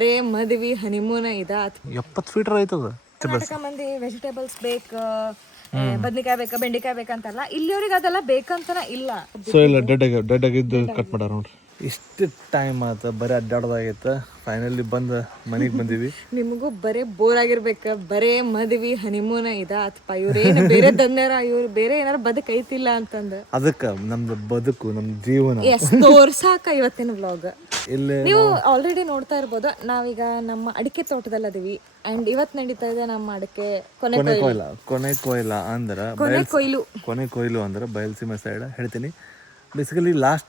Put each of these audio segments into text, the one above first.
ಬರೇ ಮದ್ವಿ ಹನಿಮೂನ ಇದಾತ್. 70 ಫೀಟ್ ಐತದ. ಕರ್ನಾಟಕ ಮಂದಿ ವೆಜಿಟೇಬಲ್ಸ್ ಬೇಕು, ಬದ್ನಿಕಾಯಿ ಬೇಕಾ ಬೆಂಡೆಕಾಯಿ ಬೇಕಂತಲ್ಲ, ಇಲ್ಲಿಯವ್ರಿಗೆ ಅದೆಲ್ಲ ಬೇಕಂತನ ಇಲ್ಲ. ಸೊ ಇಲ್ಲ ಡೆಡ್ ಆಗಿದ್ದು ಕಟ್ ಮಾಡ್ಯಾರ ನೋಡ್ರಿ. ಇಷ್ಟು ಟೈಮ್ ಆತ, ಬರೀ ಅಡ್ಡಾಡೋದಾಗೈತೆ. ಫೈನಲಿ ಬಂದು ಮನೆಗೆ ಬಂದೀವಿ. ನಿಮಗೂ ಬರೇ ಬೋರ್ ಆಗಿರ್ಬೇಕ, ಬರೇ ಮದ್ವಿ ಹನಿಮೂನ ಇದಾತ್ಪ. ಇವ್ರೇನು ಬೇರೆ ದಂದಾರ, ಇವ್ರು ಬೇರೆ ಏನಾರ ಬದುಕೈತಿಲ್ಲ ಅಂತಂದ ಅದಕ್ಕೆ ನಮ್ದು ಬದುಕು, ನಮ್ಮ ಜೀವನ ತೋರ್ಸಾಕ ಇವತ್ತಿನ ವ್ಲಾಗ್. ಇಲ್ಲಿ ನೀವು ಆಲ್ರೆಡಿ ನೋಡ್ತಾ ಇರ್ಬೋದು, ನಾವೀಗ ನಮ್ಮ ಅಡಿಕೆ ತೋಟದಲ್ಲಿ ಅದೀವಿ. ಅಂಡ್ ಇವತ್ತು ನಡೀತಾ ಇದೆ ನಮ್ಮ ಅಡಿಕೆ ಕೊನೆ ಕೊಯ್ಲ ಅಂದ್ರೆ ಕೊನೆ ಕೊಯ್ಲು ಅಂದ್ರೆ ಬಯಲುಸೀಮೆ ಸೈಡ್ ಹೇಳ್ತೀನಿ. ಬೇಸಿಕಲಿ ಲಾಸ್ಟ್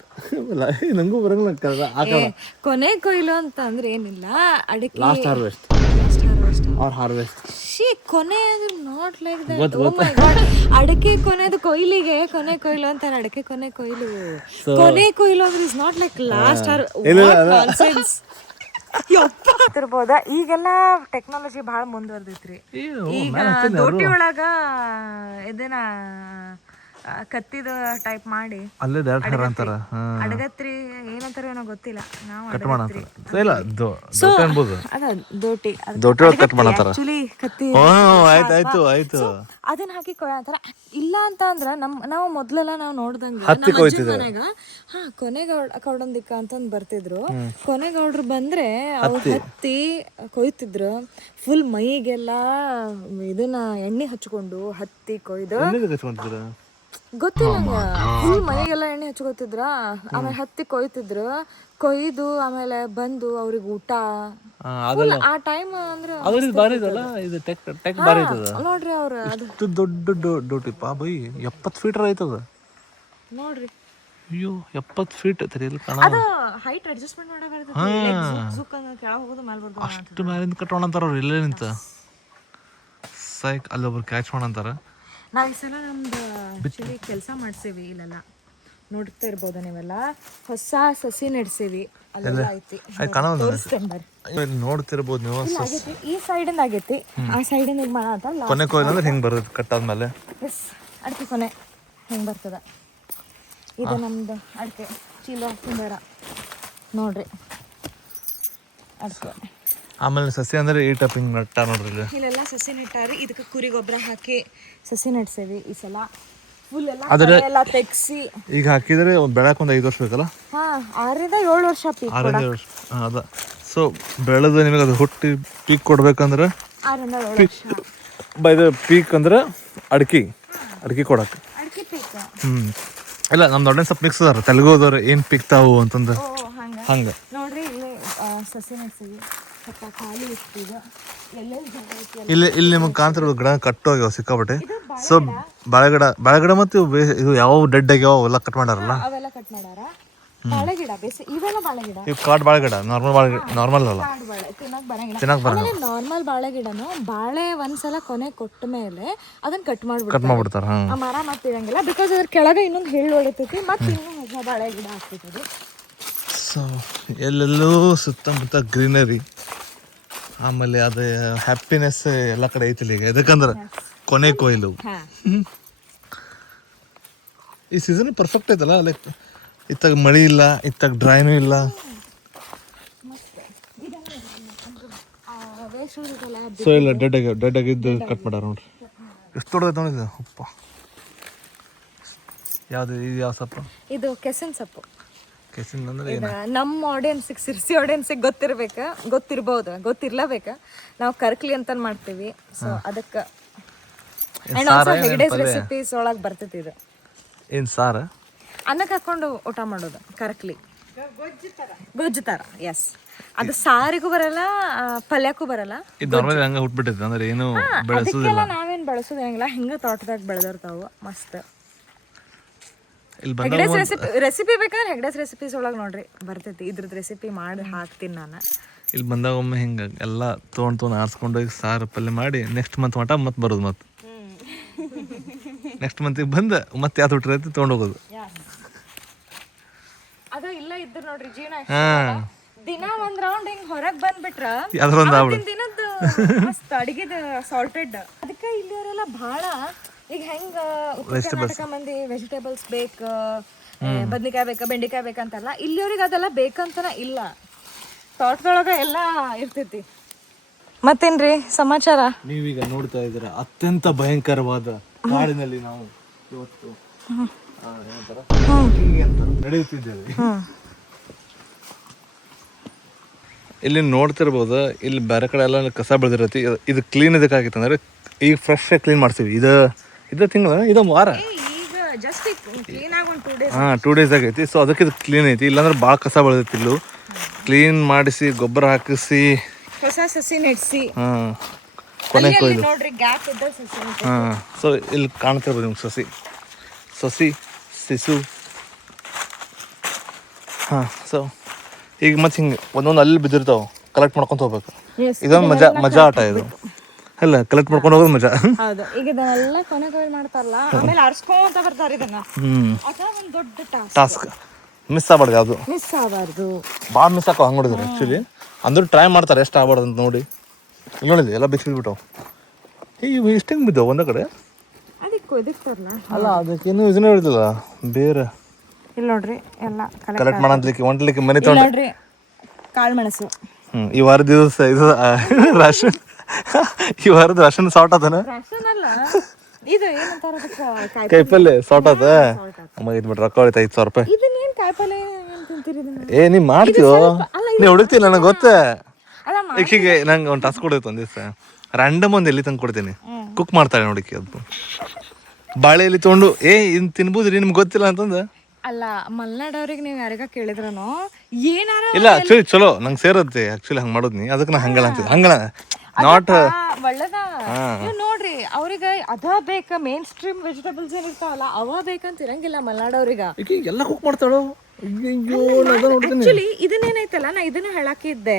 ನಂಗೂ ಬರಂಗಿಲ್ಲ. ಕೊನೆ ಕೊಯ್ಲು ಅಂತ ಅಂದ್ರೆ ಏನಿಲ್ಲ, ಅಡಿಕೆ ಲಾಸ್ಟ್ ಹಾರ್ವೆಸ್ಟ್ ಆರ್ ಹಾರ್ವೆಸ್ಟ್. ಕೊನೆ ಅಂದ್ರೆ not like that. Oh my God, ಅಡಿಕೆ ಕೊನೆದು ಕೊಯ್ಲಿಗೆ ಕೊನೆ ಕೊಯ್ಲು ಅಂತಾರೆ. ಅಡಿಕೆ ಕೊನೆ ಕೊಯ್ಲು ಅಂದ್ರೆ is not like last nonsense. ಇರ್ಬೋದ. ಈಗೆಲ್ಲ ಟೆಕ್ನಾಲಜಿ ಬಹಳ ಮುಂದುವರ್ದೈತ್ರಿ. ಈಗ ದೋಟಿ ಒಳಗ ಇದನ್ನ ಕತ್ತಿದ ಟೈಪ್ ಮಾಡಿ ಅಲ್ಲೇ ಅಂತಾರ, ಅಡಗತ್ರಿ ಏನಂತಾರ ಏನೋ ಗೊತ್ತಿಲ್ಲ. ನಾವು ಆಕ್ಚುಲಿ ಕತ್ತಿ ಅದನ್ನ ಹಾಕಿ ಕೊಯ್ಯಂತಾರ. ಇಲ್ಲ ಅಂತ ಅಂದ್ರ ನಾವು ಮೊದ್ಲೆಲ್ಲ ನಾವು ನೋಡ್ದಂಗ ಕೊನೆಗೌಡಂದಿಕ್ಕ ಅಂತಂದ್ ಬರ್ತಿದ್ರು. ಕೊನೆಗೌಡ್ರು ಬಂದ್ರೆ ಅವ್ರು ಹತ್ತಿ ಕೊಯ್ತಿದ್ರು. ಫುಲ್ ಮೈಗೆಲ್ಲ ಇದನ್ನ ಎಣ್ಣೆ ಹಚ್ಕೊಂಡು ಹತ್ತಿ ಕೊಯ್ದು, ಗೊತ್ತಿಲ್ಲ ಫುಲ್ ಮೈಗೆಲ್ಲ ಎಣ್ಣೆ ಹಚ್ಕೋತಿದ್ರ. ಆಮೇಲೆ ಹತ್ತಿ ಕೊಯ್ತಿದ್ರು. ಕೊಯ್ದು ಆಮೇಲೆ ಬಂದು ಅವ್ರಿಗೆ ಊಟ ಆ ಟೈಮ್ ಅಂದ್ರೆ ನೋಡ್ರಿ ಅವ್ರ ಅದು ದೊಡ್ಡ ಡೋಟಿಪ್ಪ ಬೈ 70 ಫೀಟ್ ಐತದ ನೋಡ್ರಿ. ಅಯ್ಯೋ 70 ಫೀಟ್ ಅದು ಹೈಟ್ ಅಡ್ಜಸ್ಟ್ಮೆಂಟ್ ಮಾಡಬೇಕು. ಅಷ್ಟು ಮ್ಯಾಲಿಂದ ಕಟ್ಟೋಣ ಅಂತಾರ ಅವ್ರು. ಇಲ್ಲೇ ನಿಂತ ಸೈಕ್ ಅಲ್ಲೊಬ್ರು ಕ್ಯಾಚ್ ಮಾಡಂತಾರ. ನಾವ್ ಈ ಸಲ ನಮ್ದು ಆಕ್ಚುಲಿ ಕೆಲಸ ಮಾಡ್ಸೇವಿ. ಇಲ್ಲೆಲ್ಲ ನೋಡ್ತಾ ಇರ್ಬೋದು ನೀವೆಲ್ಲ, ಹೊಸ ಸಸಿ ನಡೆಸೇವಿ. ಅಲ್ಲೆಲ್ಲ ಐತಿ, ನೋಡ್ತಿರ್ಬೋದು ನೀವು. ಈ ಸೈಡಿಂದ ಆಗೈತಿ, ಆ ಸೈಡಿಂದ ಕೊನೆ ಕೊಯ್ಲು ಅಂದ್ರೆ ಹೆಂಗ್ ಬರುತ್ತೆ ಕಟ್ಟಾದ್ಮೇಲೆ. ಅಡಿಕೆ ಕೊನೆ ಹೆಂಗ್ ಬರ್ತದ. ಇದು ನಮ್ದು ಅಡಿಕೆ ಚೀಲ ಕುಂಬಾರ ನೋಡ್ರಿ. ಅಡಿಕೆ ಆಮೇಲೆ ಸಸಿ ಅಂದ್ರೆ ಈ ಟೈಪಿಂಗ್ ನಟ್ಟ ನೋಡ್ರಿ. ಇಲ್ಲೆಲ್ಲ ಸಸಿ ನೆಟ್ಟಾರಿ. ಇದಕ್ಕೆ ಕುರಿ ಗೊಬ್ಬರ ಹಾಕಿ ಸಸಿ ನೆಡ್ಸೇವಿ. ಈ ಸಲ ಫುಲ್ ಎಲ್ಲ ತೆಗ್ಸಿ ಈಗ ಹಾಕಿದ್ರೆ ಬೆಳಕ್ ಒಂದು 5 ವರ್ಷ ಬೇಕಲ್ಲ. 6 ರಿಂದ 7 ವರ್ಷ ಪೀಕ್. 6 ವರ್ಷ ಅದ. ಸೊ ಬೆಳೆದು ನಿಮಗೆ ಅದು ಹುಟ್ಟಿ ಪೀಕ್ ಕೊಡ್ಬೇಕಂದ್ರೆ 6 ರಿಂದ 7 ವರ್ಷ. ಬೈ ದ ಪೀಕ್ ಅಂದ್ರೆ ಅಡಿಕೆ ಕೊಡಕ್ಕೆ. ಅಡಿಕೆ ಪೀಕ್ ಇಲ್ಲ, ನಮ್ದು ದೊಡ್ಡ ಸ್ವಲ್ಪ ಮಿಕ್ಸ್ ಅದಾರ ತೆಲುಗುದವ್ರು ಏನು ಪೀಕ್ತಾವು ಅಂತಂದು ಹಂಗೆ ನೋಡ್ರಿ. ಇಲ್ಲಿ ಸಸಿ ನೆಡ್ಸೀವಿ. ಖಾಲಿ ಇರ್ತೀವಿ. ಇಲ್ಲಿ ನಿಮಗೆ ಕಾಣ್ತಿರೋ ಗಿಡ ಕಟ್ಟೋಗ್ಯಾವ ಸಿಕ್ಕಾಪಟ್ಟೆ. ಸೊ ಬಾಳೆಗಿಡ ಮತ್ತು ಇದು ಯಾವ ಡೆಡ್ ಆಗ್ಯಾವ ಅವೆಲ್ಲ ಕಟ್ ಮಾಡಾರಲ್ಲ, ಅವೆಲ್ಲ ಕಟ್ ಮಾಡಾರ. ಬಾಳೆಗಿಡ ಇವೆಲ್ಲ ಬಾಳೆಗಿಡ, ಇವು ಕಾಡು ಬಾಳೆಗಿಡ. ನಾರ್ಮಲ್ ಅಲ್ಲ, ತಿನ್ನಕ್ ಬರಲ್ಲ. ನಾರ್ಮಲ್ ಬಾಳೆಗಿಡನು ಬಾಳೆ ಒಂದ್ಸಲ ಕೊನೆ ಕೊಟ್ಟ ಮೇಲೆ ಅದನ್ನ ಕಟ್ ಮಾಡ್ಬಿಡ್ತಾರ. ಆ ಮರ ಮತ್ತೆ ಇರಂಗಿಲ್ಲ, ಬಿಕಾಸ್ ಅದ್ರ ಕೆಳಗೆ ಇನ್ನೊಂದು ಹೇಳಿ ಹೊಳಿತೈತಿ, ಮತ್ತೆ ಇನ್ನೂ ಹೊಸ ಬಾಳೆಗಿಡ ಆಗ್ತೈತಿ. ಸೊ ಎಲ್ಲೆಲ್ಲೂ ಸುತ್ತಮುತ್ತ ಗ್ರೀನರಿ, ಆಮೇಲೆ ಅದು ಹ್ಯಾಪಿನೆಸ್ ಎಲ್ಲ ಕಡೆ ಐತಿಲ್ಲ ಈಗ. ಯಾಕಂದ್ರೆ ಕೊನೆ ಕೊಯ್ಲು ಈ ಸೀಸನ್ ಪರ್ಫೆಕ್ಟ್ ಐತಲ್ಲ. ಲೈಕ್ ಇತ್ತಾಗ ಮಳೆ ಇಲ್ಲ, ಇತ್ತಾಗ ಡ್ರೈನೂ ಇಲ್ಲ. ಸೊ ಇಲ್ಲ ಡೆಡ್ ಆಗಿದ್ದು ಕಟ್ ಮಾಡ್ಯಾರ ನೋಡ್ರಿ. ಎಷ್ಟು ದೊಡ್ಡದೈತೆ ನೋಡಿದ ಉಪ್ಪ. ಯಾವ್ದು ಇದು? ಯಾವ ಸೊಪ್ಪು ಇದು? ಕೆಸನ್ ಸೊಪ್ಪು. ಕೆಸನ್ ಅಂದ್ರೆ ನಮ್ಮ ಆಡಿಯನ್ಸಿಗೆ, ಸಿರ್ಸಿ ಆಡಿಯನ್ಸಿಗೆ ಗೊತ್ತಿರ್ಬೋದು, ಗೊತ್ತಿರ್ಲೇಬೇಕು. ನಾವು ಕರ್ಕ್ಲಿ ಅಂತ ಮಾಡ್ತೀವಿ. ಸೊ ಅದಕ್ಕೆ ಹೆಗ್ಡೇಸ್ ರೆಸಿಪೀಸ್ ಒಳಗೆ ಬರ್ತೈತಿ ಇದು. ಏನು ಸಾರ? ಅನ್ನಕ್ಕೆ ಹಾಕೊಂಡು ಊಟ ಮಾಡೋದು ಕರ್ಕ್ಲಿ, ಗೊಜ್ಜು ಥರ. ಎಸ್, ಅದು ಸಾರಿಗೂ ಬರಲ್ಲ, ಪಲ್ಯಕ್ಕೂ ಬರಲ್ಲ. ಇದು ನಾರ್ಮಲಿ ಹಂಗೆ ಹುಟ್ಬಿಟ್ಟೈತೆ ಅಂದ್ರೆ ಏನು ಬೆಳೆಸೋದಿಲ್ಲ. ನಾವೇನು ಬೆಳೆಸೋದಂಗಿಲ್ಲ, ಹಿಂಗೆ ತೋಟದಾಗ ಬೆಳೆದಿರ್ತಾವೆ. ಮಸ್ತ್. ಹೆಗ್ಡೇಸ್ ರೆಸಿಪಿ ಬೇಕಾದ್ರೆ ಹೆಗ್ಡೇಸ್ ರೆಸಿಪೀಸ್ ಒಳಗೆ ನೋಡ್ರಿ ಬರ್ತೈತಿ. ಇದ್ರದ್ದು ರೆಸಿಪಿ ಮಾಡಿ ಹಾಕ್ತೀನಿ ನಾನು. ಇಲ್ಲಿ ಬಂದಾಗ ಒಮ್ಮೆ ಹಿಂಗೆ ಎಲ್ಲ ತೊಗೊಂಡು ಆರಿಸ್ಕೊಂಡು ಹೋಗಿ ಸಾರು ಪಲ್ಯ ಮಾಡಿ ನೆಕ್ಸ್ಟ್ ಮಂತ್ ಮಟ ಮತ್ತೆ ಬರೋದು. ಮತ್ತೆ ನೆಕ್ಸ್ಟ್ ಮಂತಿಗೆ ಬಂದು ಮತ್ತೆ ಯಾವ್ದು ಹುಟ್ರೆ ತೊಗೊಂಡೋಗೋದು. ಅದ ಇಲ್ಲ ಇದ್ರು ನೋಡ್ರಿ ಜೀವನ. ದಿನ ಒಂದ್ ರೌಂಡ್ ಹಿಂಗ್ ಹೊರಗ್ ಬಂದ್ಬಿಟ್ರ ದಿನದ್ದು ಮಸ್ತ್ ಅಡಿಗೆದ ಸಾಲ್ಟೆಡ್. ಅದಕ್ಕೆ ಇಲ್ಲಿಯವರೆಲ್ಲ ಬಹಳ ಈಗ ಹೆಂಗ ಕರ್ನಾಟಕ ಮಂದಿ ವೆಜಿಟೇಬಲ್ಸ್ ಬೇಕು, ಬದ್ನಿಕಾಯಿ ಬೇಕಾ ಬೆಂಡೆಕಾಯಿ ಬೇಕಂತಲ್ಲ, ಇಲ್ಲಿಯವ್ರಿಗೆ ಅದೆಲ್ಲ ಬೇಕಂತನ ಇಲ್ಲ. ತೋಟದೊಳಗ ಎಲ್ಲ ಇರ್ತೈತಿ. ಮತ್ತೇನ್ರಿ ಸಮಾಚಾರ? ನೀವೀಗ ನೋಡ್ತಾ ಇದ್ದೀರ ಅತ್ಯಂತ ಭಯಂಕರವಾದ ಕಾಡಿನಲ್ಲಿ ನಾವು ಇವತ್ತು ನಡೆಯುತ್ತಿದ್ದೇವೆ. ಇಲ್ಲಿ ನೋಡ್ತಿರ್ಬೋದು, ಇಲ್ಲಿ ಬೇರೆ ಕಡೆ ಎಲ್ಲ ಕಸ ಬೆಳೆದಿರತಿ. ಇದು ಕ್ಲೀನ್ ಇದಕ್ಕಾಗಿತ್ತು ಅಂದ್ರೆ ಈಗ ಫ್ರೆಶ್ ಕ್ಲೀನ್ ಮಾಡ್ತೀವಿ. ಇದು ತಿಂಗಳ ಇದೊಂದು ವಾರ, ಈಗ ಜಸ್ಟ್ ಕ್ಲೀನ್ ಆಗಿ ಒಂದು 2 days. 2 days ಆಗೈತಿ. ಸೊ ಅದಕ್ಕೆ ಇದು ಕ್ಲೀನ್ ಐತಿ. ಇಲ್ಲಾಂದ್ರೆ ಭಾಳ ಕಸ ಬೆಳೆದೈತಿ. ಇಲ್ಲು ಕ್ಲೀನ್ ಮಾಡಿಸಿ ಗೊಬ್ಬರ ಹಾಕಿಸಿ ಹೊಸ ಸಸಿ ನೆಡ್ಸಿ ಕೊನೆ ಕೊಯ್ಲು. ನೋಡ್ರಿ ಗ್ಯಾಪ್ ಇದ್ದ ಸಸಿ. ಸೊ ಇಲ್ಲಿ ಕಾಣ್ತಿರ್ಬೋದು ನಿಮ್ಗೆ ಸಸಿ ಸಿಸು. ಸೊ ಈಗ ಮತ್ತೆ ಹಿಂಗೆ ಒಂದೊಂದು ಅಲ್ಲಿ ಬಿದ್ದಿರ್ತಾವೆ, ಕಲೆಕ್ಟ್ ಮಾಡ್ಕೊಂತ ಹೋಗ್ಬೇಕು. ಇದೊಂದು ಮಜಾ ಆಟ ಇದು. ಅಲ್ಲ, ಕಲೆಕ್ಟ್ ಮಾಡ್ಕೊಂಡು ಹೋಗೋದು ಮಜಾ. ಹೌದು, ಈಗ ಇದನ್ನೆಲ್ಲ ಕೊನೆ ಕೊಯ್ಲು ಮಾಡ್ತಾರಲ್ಲ, ಆಮೇಲೆ ಅರ್ಸ್ಕೊಂತ ಬರ್ತಾರೆ ಇದನ್ನ. ಅದ ಒಂದು ದೊಡ್ಡ ಟಾಸ್ಕ್. ಮಿಸ್ ಆಗ್ಬಾರ್ದು, ಯಾವುದು ಮಿಸ್ ಆಗಬಾರ್ದು. ಭಾಳ ಮಿಸ್ ಹಾಕೋ ಹಂಗೆ ನೋಡಿದ್ರು ಆ್ಯಕ್ಚುಲಿ. ಅಂದ್ರೂ ಟ್ರೈ ಮಾಡ್ತಾರೆ ಎಷ್ಟು ಆಗ್ಬಾರ್ದು ಅಂತ ನೋಡಿ. ಇಲ್ಲಿ ನೋಡಿದ್ವಿ ಎಲ್ಲ ಬಿಸಿಬಿಟ್ಟಾವು. ಇವು ಇಷ್ಟು ಹೆಂಗೆ ಬಿದ್ದಾವೆ ಒಂದೇ ಕಡೆ? ಅದಕ್ಕೆ ಕೊಯ್ದಿರ್ತಾರಲ್ಲ. ಅಲ್ಲ, ಅದಕ್ಕೇನು ಇದನ್ನೇ ಹಿಡಿದಿಲ್ಲ ಬೇರೆ. ಇಲ್ಲಿ ನೋಡ್ರಿ ಎಲ್ಲ ಕಲೆಕ್ಟ್ ಮಾಡಲಿಕ್ಕೆ ಒಂಟ್ಲಿಕ್ಕೆ ಮನೆ ತೊಗೊಂಡು ನೋಡ್ರಿ ಕಾಳು ಮೆಣಸು. ಈ ವಾರದ ದಿವಸ ಇದು ರಾಶನ್, ಈ ವಾರದ ರಾಶನ್ ಸಾರ್ಟ್ ಅದಾನ. ರಾಶನ್ ಅಲ್ಲ ಇದು, ಏನಂತಾರ ಅದಕ್ಕೆ, ಕಾಯಿಪಲ್ಲೆ ಸಾರ್ಟ್ ಅದ. ಅಮ್ಮ ಇದು ಬಿಟ್ರೆ ರೊಕ್ಕ ಹೊಳಿತ 5,000 ರೂಪಾಯಿ. ಇದನ್ನೇನು ಕಾಯಿಪಲ್ಲೆ ಏನು ತಿಂತೀರಿ ಇದನ್ನ? ನೀ ಮಾಡ್ತೀವೋ, ನೀ ಹುಡುಕ್ತಿಲ್ಲ ನನಗೆ ಗೊತ್ತೇ. ಅಲ್ಲ ಈಕಿಗೆ ನಂಗೆ ಒಂದು ಟಾಸ್ಕ್ ಕೊಡೈತೆ ಒಂದು ದಿವಸ. ರ್ಯಾಂಡಮ್ ಒಂದು ಎಲ್ಲಿ ತಂದು ಕೊಡ್ತೀನಿ, ಕುಕ್ ಮಾಡ್ತಾಳೆ ನೋಡಿಕೆ. ಅದು ಬಾಳೆ ಎಲ್ಲಿ ತೊಗೊಂಡು ಇನ್ ತಿನ್ಬೋದ್ರಿ ನಿಮ್ಗೆ ಗೊತ್ತಿಲ್ಲ ಅಂತಂದು. ಅಲ್ಲ, ಮಲ್ನಾಡವ್ರಿಗೆ ನೀವು ಯಾರಿಗ ಕೇಳಿದ್ರನೋ ಏನಾರ ಇಲ್ಲ, ಆಕ್ಚುಲಿ ಚಲೋ ನಂಗೆ ಸೇರುತ್ತೆ. ಆಕ್ಚುಲಿ ಹಂಗೆ ಮಾಡೋದ್ನಿ, ಅದಕ್ಕೆ ನಾ ಹಂಗಲ್ಲ ಅಂತಿದ್ದೆ. ಹಂಗಲ್ಲ ನಾಟ್ ಒಳ್ಳೇದ. ನೀವು ನೋಡ್ರಿ, ಅವ್ರಿಗೆ ಅದ ಬೇಕ, ಮೇನ್ ಸ್ಟ್ರೀಮ್ ವೆಜಿಟೇಬಲ್ಸ್ ಏನಿರ್ತಾವಲ್ಲ ಅವ ಬೇಕಂತ ಇರಂಗಿಲ್ಲ ಮಲ್ನಾಡವ್ರಿಗೆ. ಎಲ್ಲ ಕುಕ್ ಮಾಡ್ತಾಳು. ಆಕ್ಚುಲಿ ಇದನ್ನೇನೈತಲ್ಲ, ನಾ ಇದನ್ನ ಹೇಳಾಕಿದ್ದೆ.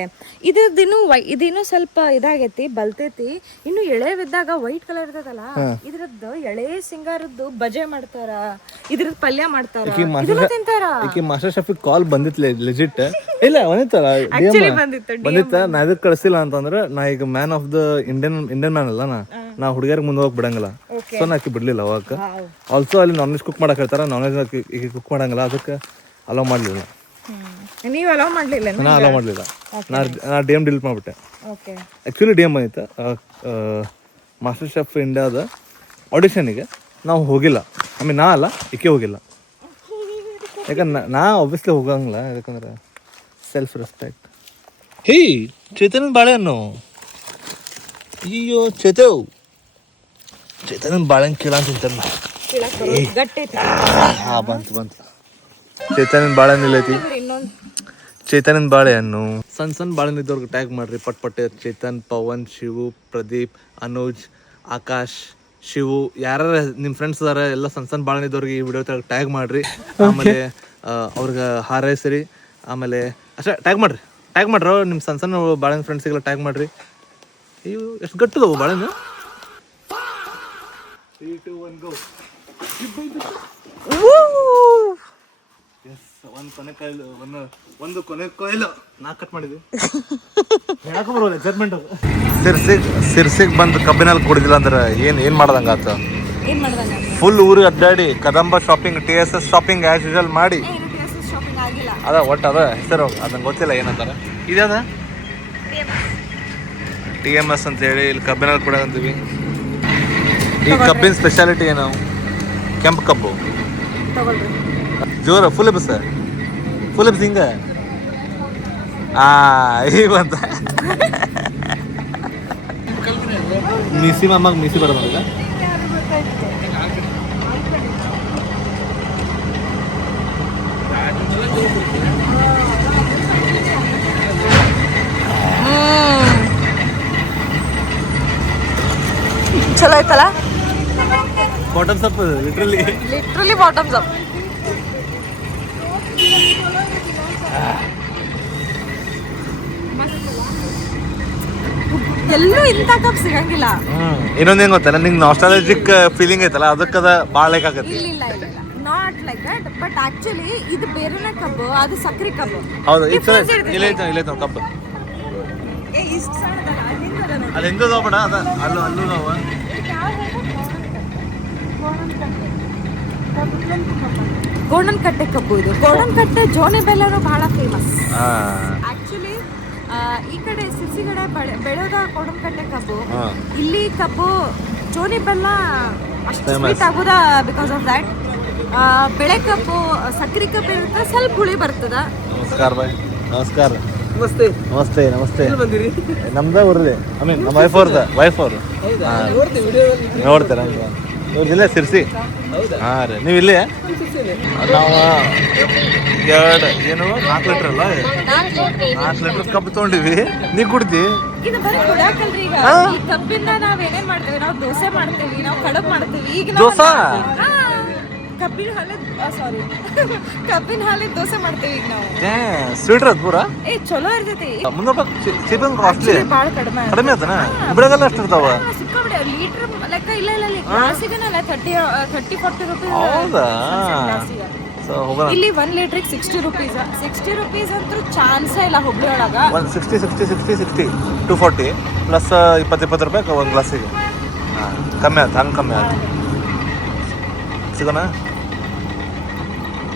ಇದಿನ್ನು ಸ್ವಲ್ಪ ಇದಾಗೈತಿ, ಬಲ್ತೈತಿ. ಇನ್ನು ಎಳೆವಿದ್ದಾಗ ವೈಟ್ ಕಲರ್ ಇರ್ತದಲ್ಲ, ಇದ್ರದ್ದು ಎಳೆ ಸಿಂಗಾರದ್ದು ಬಜೆ ಮಾಡ್ತಾರ, ಇದ್ರದ್ದು ಪಲ್ಯ ಮಾಡ್ತಾರ, ಇದನ್ನ ತಿಂತಾರ. ಮಾಸ್ಟರ್ ಶೆಫ್ ಕಾಲ್ ಬಂದಿತ್ತು ಲೆಜಿಟ್. ಇಲ್ಲ ಬಂದಿತ್ತ. ನಾ ಇದಕ್ಕೆ ಕಳಿಸಿಲ್ಲ ಅಂತಂದ್ರೆ, ನಾ ಈಗ man of the Indian man ಅಲ್ಲ, ನಾ ಹುಡುಗಿಯರಿಗೆ ಮುಂದೆ ಹೋಗಿ ಬಿಡಂಗಿಲ್ಲ. ಸೊ ನಾ ಬಿಡ್ಲಿಲ್ಲ ಅವಾಗ. ಆಲ್ಸೋ ಅಲ್ಲಿ ನಾನ್ ವೆಜ್ ಕುಕ್ ಮಾಡಕ್ ಹೇಳ್ತಾರ, ನಾನ್ ವೆಜ್ ಈಗ ಕುಕ್ ಮಾಡಂಗಿಲ್ಲ, ಅದಕ್ಕೆ ಅಲೋ ಮಾಡಲಿಲ್ಲ. ನೀವು ಅಲೋ ಮಾಡಲಿಲ್ಲ? ನಾ ಅಲೋ ಮಾಡಲಿಲ್ಲ. ನಾ ಡಿ ಎಮ್ ಡಿಲೀಟ್ ಮಾಡಿಬಿಟ್ಟೆ. ಆ್ಯಕ್ಚುಲಿ ಡಿ ಎಮ್ ಬಂದಿತ್ತು ಮಾಸ್ಟರ್ ಶೆಫ್ ಇಂಡಿಯಾದ ಆಡಿಷನಿಗೆ. ನಾವು ಹೋಗಿಲ್ಲ. ನಾ ಅಲ್ಲ, ಈಕೆ ಹೋಗಿಲ್ಲ. ಯಾಕಂದ್ರೆ ನಾ ಒಬ್ವಿಯಸ್ಲಿ ಹೋಗಂಗಿಲ್ಲ, ಯಾಕಂದ್ರೆ ಸೆಲ್ಫ್ ರೆಸ್ಪೆಕ್ಟ್. ಹೇ ಚೇತನನ ಬಾಳೆಹಣ್ಣು. ಅಯ್ಯೋ ಚೇತನನ ಬಾಳೆಹಣ್ಣು ಕೀಳ ಅಂತ ತಿಂತಾರಲ್ಲ. ಬಂತು ಚೇತನನ ಬಾಳೆಹಣ್ಣು ಇಲ್ಲೈತಿ. ಚೇತನನ ಬಾಳೆಹಣ್ಣು. ಸಣ್ಣ ಬಾಳೆಹಣ್ಣು ಇದ್ದವ್ರಿಗೆ ಟ್ಯಾಗ್ ಮಾಡ್ರಿ ಪಟ್ಟೆ. ಚೇತನ್, ಪವನ್, ಶಿವು, ಪ್ರದೀಪ್, ಅನುಜ್, ಆಕಾಶ್, ಶಿವು, ಯಾರು ನಿಮ್ಮ ಫ್ರೆಂಡ್ಸ್ ಅದಾರ ಎಲ್ಲ ಸಣ್ಣ ಬಾಳೆಹಣ್ಣು ಇದ್ದವ್ರಿಗೆ ಈ ವಿಡಿಯೋ ಟ್ಯಾಗ್ ಮಾಡ್ರಿ. ಆಮೇಲೆ ಅವ್ರಿಗೆ ಹಾರೈಸ್ರಿ. ಆಮೇಲೆ ಅಷ್ಟೇ ಟ್ಯಾಗ್ ಮಾಡ್ರಿ ನಿಮ್ಮ ಸಣ್ಣ ಬಾಳೆಹಣ್ಣು ಫ್ರೆಂಡ್ಸಿಗೆಲ್ಲ ಟ್ಯಾಗ್ ಮಾಡ್ರಿ. ಇವು ಎಷ್ಟು ಗಟ್ಟದವು ಬಾಳೆಹಣ್ಣು. 3, 2, 1 ಗೋ. ಒಂದು ಕೊನೆ ಕೊಯ್ಲು ನಾ ಕಟ್ ಮಾಡಿದ್ವಿ. ಸಿರ್ಸಿಗೆ ಬಂದು ಕಬ್ಬಿನಲ್ಲಿ ಕುಡಿದಿಲ್ಲ ಅಂದ್ರೆ ಏನ್ ಮಾಡ್ದಂಗ ಆತ. ಫುಲ್ ಊರಿಗೆ ಅಡ್ಡಾಡಿ Kadamba shopping, TSS shopping as usual ಮಾಡಿ. ಅದ ಒಟ್ಟು ಅದ ಹೆಸರು ಅದಂಗೆ ಗೊತ್ತಿಲ್ಲ ಏನಂತಾರ. ಇದ್ಯಾದ TMS ಅಂತ ಹೇಳಿ ಇಲ್ಲಿ ಕಬ್ಬಿನಲ್ಲಿ ಕುಡಿಯಂತೀವಿ. ಈ ಕಬ್ಬಿನ ಸ್ಪೆಷಾಲಿಟಿ ಏನು? ಕೆಂಪು ಕಬ್ಬು ಜೋರ ಫುಲ್ ಎಬ್ಸ ಹಿಂಗ ಈಗ ಬಂತ. ಮೀಸಿ ಮಾಮಾಗ ಮೀಸಿ ಬರೋದ. ಚಲೋ ಆಯ್ತಲ್ಲ. Bottoms up, literally bottoms up. ಎಲ್ಲೂ ಇಂಥ ಕಪ್ ಸಿಗಂಗಿಲ್ಲ. ಇನ್ನೊಂದು ಹೆಂಗ್ ಗೊತ್ತಲ್ಲ, ನಿಂಗೆ ನಾಸ್ಟಾಲಜಿಕ್ ಫೀಲಿಂಗ್ ಐತಲ್ಲ, ಅದಕ್ಕದ ಭಾಳ ಲೈಕ್ ಆಗತ್ತೆ. ಇಲ್ಲ not like that, but actually ಇದು ಬೇರೆನ ಕಬ್ಬು, ಅದು ಸಕ್ರೆ ಕಬ್ಬು. ಹೌದು, ಇಲ್ಲ ಕಬ್ಬು ಅಲ್ಲಿ ಹೆಂಗ ಬೇಡ, ಅದ ಅಲ್ಲೂ ನಾವು ಗೋಡನ್ ಕಟ್ಟೆ ಕಬ್ಬು. ಇದು ಗೋಡನ್ ಕಟ್ಟೆ ಜೋನೆ ಬೆಲ್ಲರು ಬಹಳ ಫೇಮಸ್. ಆಕ್ಚುಲಿ ಈ ಕಡೆ ಸಿರ್ಸಿ ಕಡೆ ಬೆಳೆಯೋದ ಕೊಡಂಕಟ್ಟೆ ಕಬ್ಬು. ಹಾ. ಇಲ್ಲಿ ಕಬ್ಬು ಜೋನಿ ಬೆಲ್ಲ ಅಷ್ಟು ಸ್ವೀಟ್ ಆಗೋದ ಬಿಕಾಸ್ ಆಫ್ ದ್ಯಾಟ್. ಬೆಳೆ ಕಬ್ಬು ಸಕ್ರೆ ಕಬ್ಬು ಇರುತ್ತೆ, ಸ್ವಲ್ಪ ಹುಳಿ ಬರ್ತದ. ನಮಸ್ಕಾರ ಬಾಯ್. ನಮಸ್ಕಾರ. ನಮಸ್ತೆ. ನಮಸ್ತೆ ನಮಸ್ತೆ. ಬಂದಿರಿ ನಮ್ದ ಊರದೆ ಐ ಮೀನ್ ನಮ್ಮ ವೈಫ್ ಅವರು ನೋಡ್ತಾರೆ ಇವ್ರು ಇಲ್ಲೇ ಸಿರ್ಸಿ. ಹಾಂ ರೀ ನೀವು ಇಲ್ಲೇ ನಾವು 4 ಲೀಟ್ರ್ ಅಲ್ಲ 4 ಲೀಟ್ರ್ ಕಬ್ಬು ತೊಗೊಂಡಿವಿ. ನೀ ಕುಡ್ದಿ? ಇದು ಬರೀ ಕುಡಿಯಾಕಲ್ರಿ. ಈಗ ಈ ಕಬ್ಬಿಂದ ನಾವ್ ಏನೇನ್ ಮಾಡ್ತೇವೆ, ನಾವು ದೋಸೆ ಮಾಡ್ತೇವಿ, ನಾವು ಕಡುಬು ಮಾಡ್ತೇವಿ. ಈಗ ದೋಸಾ? ಕಬ್ಬಿನ ಹಾಲಿನ ದೋಸೆ ಮಾಡ್ತೇವಿ ಈಗ ನಾವು. ಸ್ವೀಟ್ ಅದು ಪೂರ ಚಲೋ ಇರ್ತೈತಿ. ಚಿಕನ್ ಕಾಸ್ಟ್ಲಿ ಭಾಳ ಕಡಿಮೆ ಕಡಿಮೆ ಆತನ ಇಬ್ಬರಿಗೆಲ್ಲ ಎಷ್ಟು ಇರ್ತಾವ? ಸಿಕ್ಕಾಬಿಡಿ ಲೀಟರ್ ಲೆಕ್ಕ ಇಲ್ಲ ಗ್ಲಾಸಿಗನಲ್ಲ 30-40 ರೂಪಾಯಿ. ಹೌದಾ? ಇಲ್ಲಿ 1 ಲೀಟ್ರಿಗೆ 60 ರುಪೀಸ್. 60 ರುಪೀಸ್ ಅಂತೂ ಚಾನ್ಸೇ ಇಲ್ಲ ಹುಬ್ಳಿ ಒಳಗ. 60 240 ಪ್ಲಸ್ 20 ರೂಪಾಯಿ ಒಂದು ಗ್ಲಾಸಿಗೆ. ಕಮ್ಮಿ ಆಯ್ತು, ಹಂಗೆ ಕಮ್ಮಿ ಆಯ್ತು. ಸಿಗೋಣ.